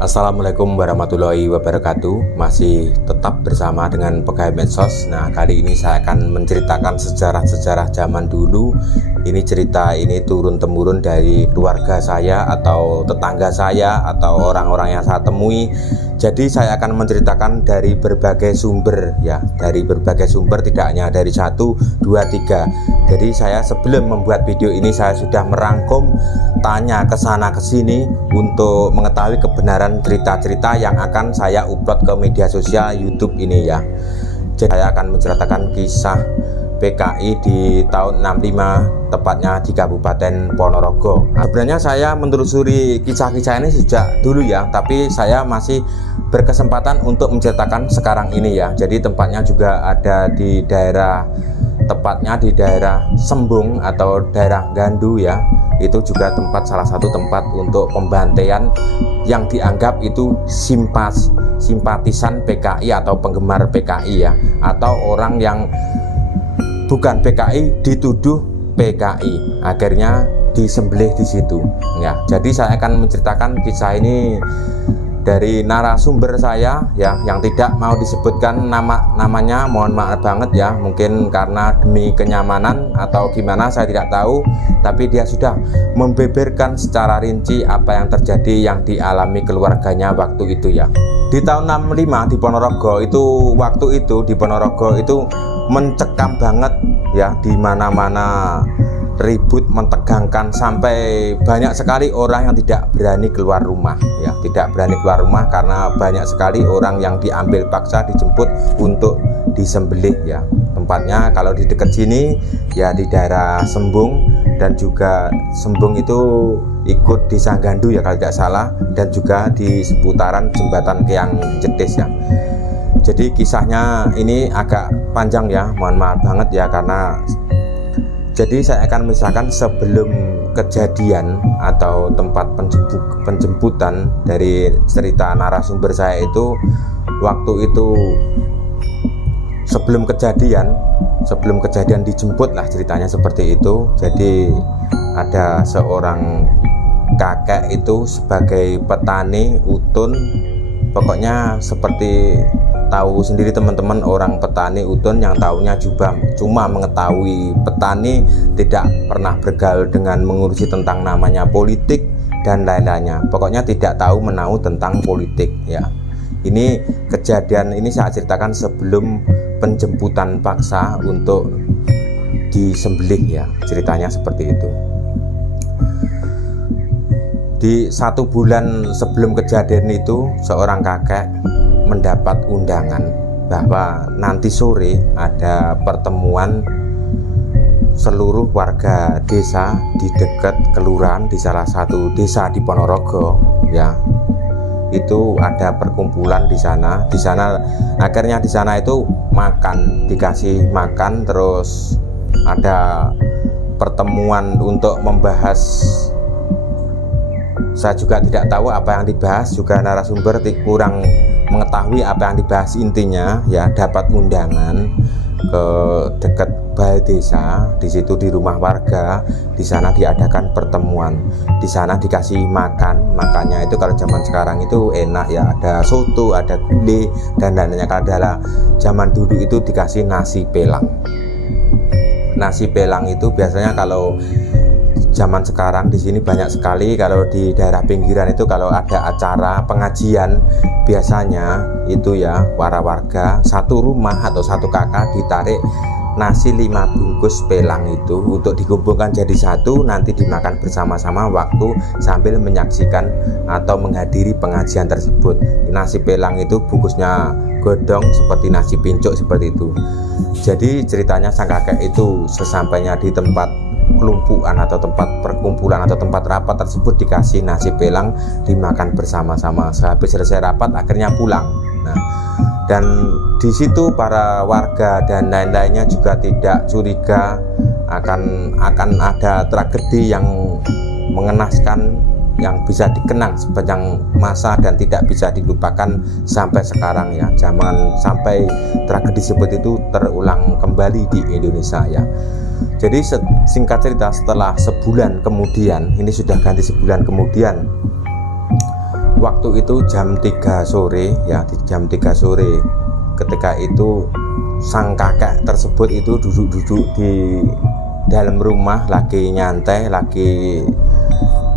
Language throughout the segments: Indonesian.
Assalamualaikum warahmatullahi wabarakatuh. Masih tetap bersama dengan Pegawai Medsos. Nah, kali ini saya akan menceritakan sejarah-sejarah zaman dulu. Ini cerita ini turun-temurun dari keluarga saya atau tetangga saya atau orang-orang yang saya temui. Jadi saya akan menceritakan dari berbagai sumber ya, dari berbagai sumber, tidak hanya dari 1, 2, 3. Jadi saya sebelum membuat video ini saya sudah merangkum, tanya ke sana ke sini untuk mengetahui kebenaran cerita-cerita yang akan saya upload ke media sosial YouTube ini ya. Jadi saya akan menceritakan kisah PKI di tahun 65, tepatnya di Kabupaten Ponorogo. Sebenarnya saya menelusuri kisah-kisah ini sejak dulu ya, tapi saya masih berkesempatan untuk menceritakan sekarang ini ya. Jadi tempatnya juga ada di daerah, tepatnya di daerah Sembung atau daerah Gandu ya. Itu juga salah satu tempat untuk pembantaian yang dianggap itu simpatisan PKI atau penggemar PKI ya, atau orang yang bukan PKI dituduh PKI, akhirnya disembelih di situ ya. Jadi saya akan menceritakan kisah ini dari narasumber saya ya, yang tidak mau disebutkan namanya, mohon maaf banget ya, mungkin karena demi kenyamanan atau gimana saya tidak tahu, tapi dia sudah membeberkan secara rinci apa yang terjadi yang dialami keluarganya waktu itu ya. Di tahun 65 di Ponorogo itu, waktu itu di Ponorogo itu mencekam banget ya, di mana-mana ribut, mentegangkan, sampai banyak sekali orang yang tidak berani keluar rumah ya, tidak berani keluar rumah karena banyak sekali orang yang diambil paksa, dijemput untuk disembelih ya. Tempatnya kalau di dekat sini ya di daerah Sembung, dan juga Sembung itu ikut Desa Gandu ya kalau tidak salah, dan juga di seputaran jembatan Keang Jetis ya. Jadi kisahnya ini agak panjang ya, mohon maaf banget ya, karena jadi saya akan misalkan sebelum kejadian atau tempat penjemputan dari cerita narasumber saya itu, waktu itu sebelum kejadian dijemput lah ceritanya seperti itu. Jadi ada seorang kakek itu sebagai petani utun, pokoknya seperti tahu sendiri teman-teman, orang petani utun yang tahunya cuma mengetahui petani, tidak pernah bergaul dengan mengurusi tentang namanya politik dan lain-lainnya, pokoknya tidak tahu menahu tentang politik ya. Ini kejadian ini saya ceritakan sebelum penjemputan paksa untuk disembelih ya, ceritanya seperti itu. Di 1 bulan sebelum kejadian itu, seorang kakek mendapat undangan bahwa nanti sore ada pertemuan seluruh warga desa di dekat kelurahan di salah satu desa di Ponorogo ya. Itu ada perkumpulan di sana. Akhirnya di sana itu makan, dikasih makan, terus ada pertemuan untuk membahas. Saya juga tidak tahu apa yang dibahas, juga narasumber kurang mengetahui apa yang dibahas. Intinya ya, dapat undangan ke dekat balai desa, di situ di rumah warga, di sana diadakan pertemuan. Di sana dikasih makan, makannya itu kalau zaman sekarang itu enak ya, ada soto, ada gulai dan lainnya. Kalau dalam zaman dulu itu dikasih nasi pelang. Nasi pelang itu biasanya kalau zaman sekarang di sini banyak sekali, kalau di daerah pinggiran itu kalau ada acara pengajian biasanya itu ya, para warga satu rumah atau satu kakak ditarik nasi 5 bungkus pelang itu untuk dikumpulkan jadi satu, nanti dimakan bersama-sama waktu sambil menyaksikan atau menghadiri pengajian tersebut. Nasi pelang itu bungkusnya godong seperti nasi pincuk seperti itu. Jadi ceritanya sang kakek itu sesampainya di tempat kelumpukan atau tempat perkumpulan atau tempat rapat tersebut dikasih nasi pelang, dimakan bersama-sama. Sehabis selesai rapat akhirnya pulang. Nah, dan di situ para warga dan lain-lainnya juga tidak curiga akan ada tragedi yang mengenaskan, yang bisa dikenang sepanjang masa dan tidak bisa dilupakan sampai sekarang ya. Jangan sampai tragedi seperti itu terulang kembali di Indonesia ya. Jadi singkat cerita, setelah sebulan kemudian, ini sudah ganti sebulan kemudian, waktu itu jam 3 sore ya, di jam 3 sore ketika itu sang kakek tersebut itu duduk-duduk di dalam rumah lagi nyantai, lagi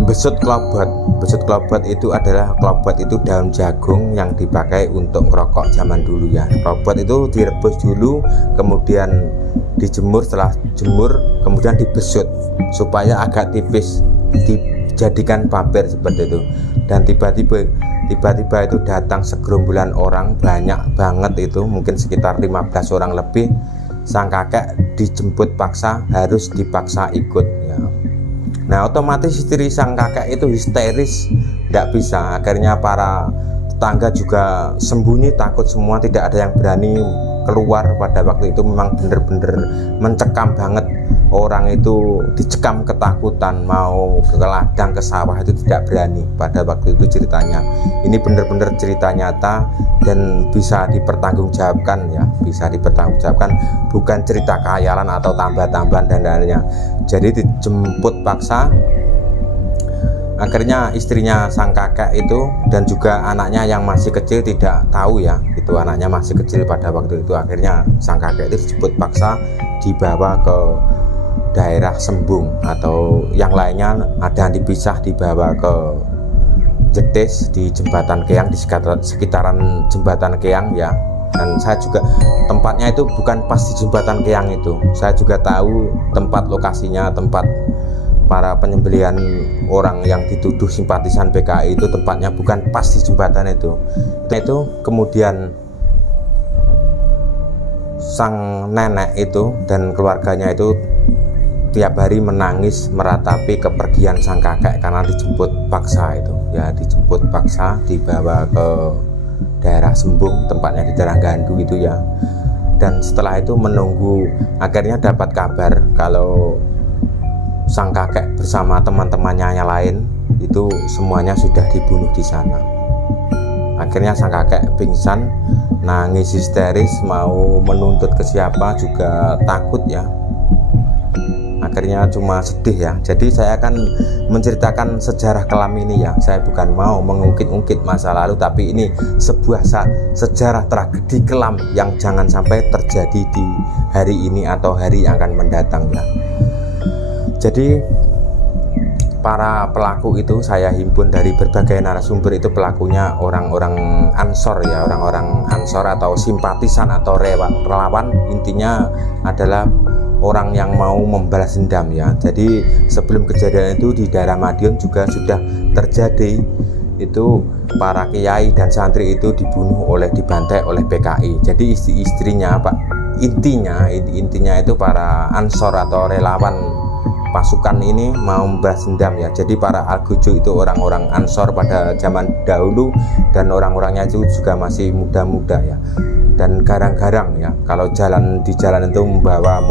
besut klobot. Besut klobot itu adalah, klobot itu daun jagung yang dipakai untuk ngerokok zaman dulu ya. Klobot itu direbus dulu, kemudian dijemur, setelah jemur kemudian dibesut supaya agak tipis, dijadikan paper seperti itu. Dan tiba-tiba itu datang segerombolan orang, banyak banget itu, mungkin sekitar 15 orang lebih. Sang kakek dijemput paksa, harus dipaksa ikut ya. Nah otomatis istri sang kakek itu histeris, tidak bisa. Akhirnya para tetangga juga sembunyi, takut semua, tidak ada yang berani keluar. Pada waktu itu memang benar-benar mencekam banget, orang itu dicekam ketakutan, mau ke ladang, ke sawah itu tidak berani pada waktu itu ceritanya. Ini benar-benar cerita nyata dan bisa dipertanggungjawabkan ya, bisa dipertanggungjawabkan, bukan cerita khayalan atau tambah-tambahan dan lainnya. Jadi dijemput paksa. Akhirnya istrinya sang kakek itu dan juga anaknya yang masih kecil tidak tahu ya, itu anaknya masih kecil pada waktu itu. Akhirnya sang kakek itu dijemput paksa, dibawa ke daerah Sembung, atau yang lainnya ada yang dipisah, dibawa ke Jetis di Jembatan Keang, di sekitaran Jembatan Keang ya. Dan saya juga, tempatnya itu bukan pas di Jembatan Keang itu, saya juga tahu tempat lokasinya, tempat para penyembelihan orang yang dituduh simpatisan PKI itu tempatnya bukan pas di jembatan itu. Kemudian sang nenek itu dan keluarganya itu tiap hari menangis meratapi kepergian sang kakek karena dijemput paksa itu ya, dijemput paksa, dibawa ke daerah Sembung, tempatnya di daerah Gandu itu ya. Dan setelah itu menunggu, akhirnya dapat kabar kalau sang kakek bersama teman-temannya yang lain itu semuanya sudah dibunuh di sana. Akhirnya sang kakek pingsan, nangis histeris, mau menuntut ke siapa juga takut ya. Akhirnya cuma sedih ya. Jadi saya akan menceritakan sejarah kelam ini ya. Saya bukan mau mengungkit-ungkit masa lalu, tapi ini sebuah sejarah tragedi kelam yang jangan sampai terjadi di hari ini atau hari yang akan mendatang ya. Jadi para pelaku itu saya himpun dari berbagai narasumber, itu pelakunya orang-orang Ansor ya, orang-orang Ansor atau simpatisan atau relawan. Intinya adalah orang yang mau membalas dendam ya. Jadi sebelum kejadian itu di daerah Madiun juga sudah terjadi, itu para kiai dan santri itu dibunuh dibantai oleh PKI. Jadi istrinya Pak, intinya itu para Ansor atau relawan pasukan ini mau membalas dendam ya. Jadi para Algojo itu orang-orang Ansor pada zaman dahulu, dan orang-orangnya itu juga masih muda-muda ya, dan garang-garang ya. Kalau di jalan itu membawa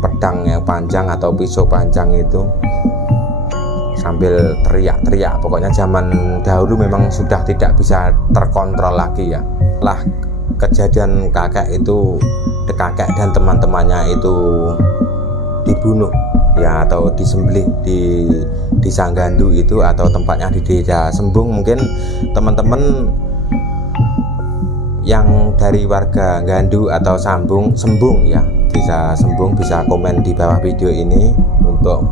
pedang yang panjang atau pisau panjang itu sambil teriak-teriak. Pokoknya zaman dahulu memang sudah tidak bisa terkontrol lagi ya. Lah kejadian kakek dan teman-temannya itu dibunuh ya, atau disembelih di Sanggandu itu, atau tempatnya di desa Sembung. Mungkin teman-teman yang dari warga Gandu atau Sembung ya, desa Sembung, bisa komen di bawah video ini untuk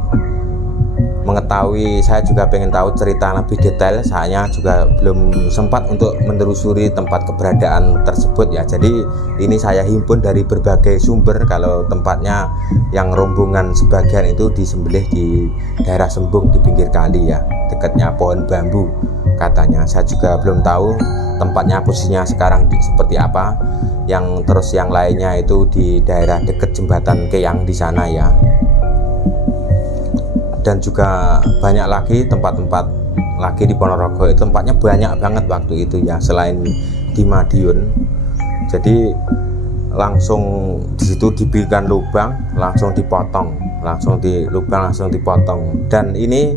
mengetahui. Saya juga pengen tahu cerita lebih detail, saya juga belum sempat untuk menelusuri tempat keberadaan tersebut ya. Jadi ini saya himpun dari berbagai sumber kalau tempatnya yang rombongan sebagian itu disembelih di daerah Sembung, di pinggir kali ya, dekatnya pohon bambu katanya. Saya juga belum tahu tempatnya posisinya sekarang seperti apa. Yang lainnya itu di daerah dekat Jembatan Keang di sana ya. Dan juga banyak lagi tempat-tempat lagi di Ponorogo, itu tempatnya banyak banget waktu itu ya, selain di Madiun. Jadi langsung di situ dibikin lubang, langsung dipotong, langsung dipotong. Dan ini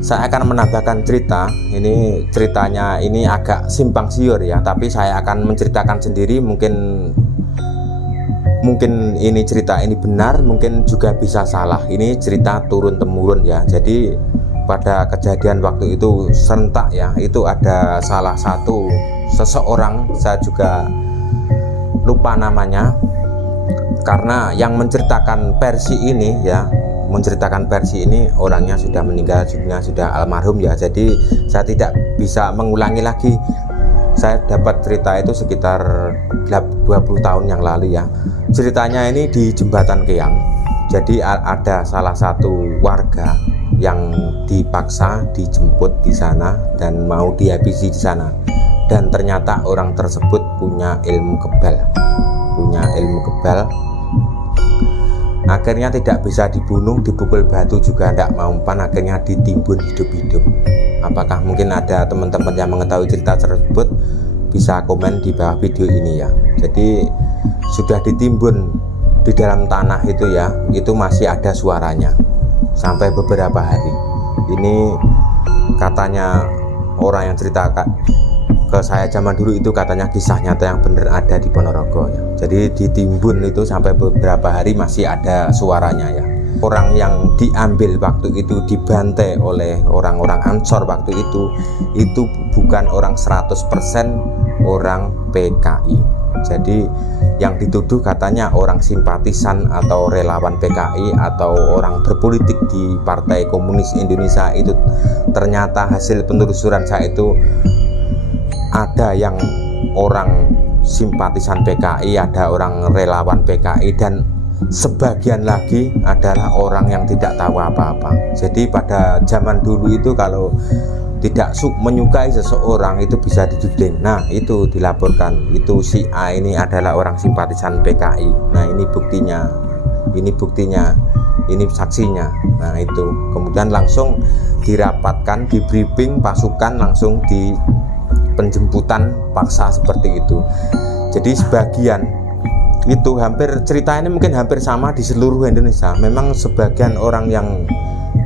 saya akan menambahkan cerita. Ini ceritanya ini agak simpang siur ya, tapi saya akan menceritakan sendiri. Mungkin ini cerita ini benar, mungkin juga bisa salah. Ini cerita turun temurun ya. Jadi pada kejadian waktu itu serentak ya, itu ada salah satu seseorang, saya juga lupa namanya, karena yang menceritakan versi ini ya, menceritakan versi ini orangnya sudah meninggal dunia, sudah almarhum ya, jadi saya tidak bisa mengulangi lagi. Saya dapat cerita itu sekitar 20 tahun yang lalu ya. Ceritanya ini di Jembatan Keang. Jadi ada salah satu warga yang dipaksa dijemput di sana dan mau dihabisi di sana, dan ternyata orang tersebut punya ilmu kebal, akhirnya tidak bisa dibunuh, dipukul batu juga tidak mempan, akhirnya ditimbun hidup-hidup. Apakah mungkin ada teman-teman yang mengetahui cerita tersebut, bisa komen di bawah video ini ya. Jadi sudah ditimbun di dalam tanah itu ya, itu masih ada suaranya sampai beberapa hari. Ini katanya orang yang cerita ke saya zaman dulu, itu katanya kisah nyata yang benar ada di Ponorogo ya. Jadi ditimbun itu sampai beberapa hari masih ada suaranya ya. Orang yang diambil waktu itu, dibantai oleh orang-orang Ansor waktu itu bukan orang 100% orang PKI. Jadi yang dituduh katanya orang simpatisan atau relawan PKI atau orang berpolitik di Partai Komunis Indonesia. Itu ternyata hasil penelusuran saya itu ada yang orang simpatisan PKI, ada orang relawan PKI, dan sebagian lagi adalah orang yang tidak tahu apa-apa. Jadi pada zaman dulu itu kalau tidak menyukai seseorang itu bisa dituding. Nah itu dilaporkan, itu si A ini adalah orang simpatisan PKI. Nah ini buktinya, ini saksinya. Nah itu kemudian langsung dirapatkan, di briefing pasukan, langsung di penjemputan paksa seperti itu. Jadi sebagian itu hampir, cerita ini mungkin hampir sama di seluruh Indonesia. Memang sebagian orang yang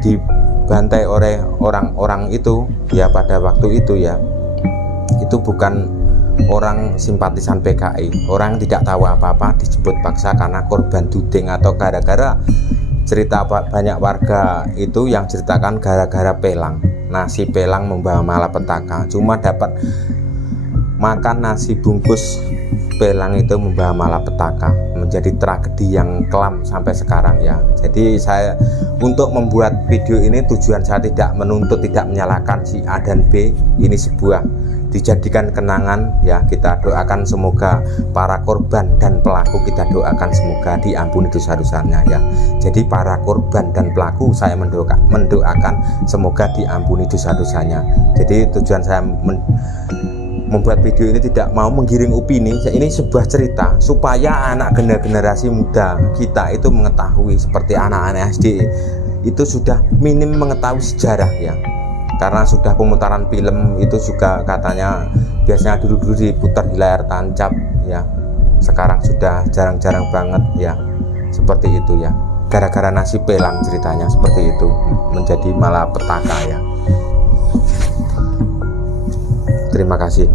dibantai oleh orang-orang itu ya pada waktu itu ya, itu bukan orang simpatisan PKI, orang yang tidak tahu apa-apa dijemput paksa karena korban duding, atau gara-gara cerita banyak warga itu yang ceritakan gara-gara pelang, nasi pelang membawa malapetaka. Cuma dapat makan nasi bungkus pelang itu membawa malapetaka, menjadi tragedi yang kelam sampai sekarang ya. Jadi saya untuk membuat video ini, tujuan saya tidak menuntut, tidak menyalahkan si A dan B. Ini sebuah dijadikan kenangan ya. Kita doakan semoga para korban dan pelaku, kita doakan semoga diampuni dosa-dosanya ya. Jadi para korban dan pelaku saya mendoakan semoga diampuni dosa-dosanya. Jadi tujuan saya membuat video ini tidak mau menggiring opini. Ini sebuah cerita supaya anak generasi muda kita itu mengetahui, seperti anak-anak SD itu sudah minim mengetahui sejarah ya. Karena sudah pemutaran film itu juga katanya biasanya dulu-dulu diputar di layar tancap ya, sekarang sudah jarang-jarang banget ya, seperti itu ya. Gara-gara nasi pelang ceritanya seperti itu, menjadi malapetaka ya. Terima kasih.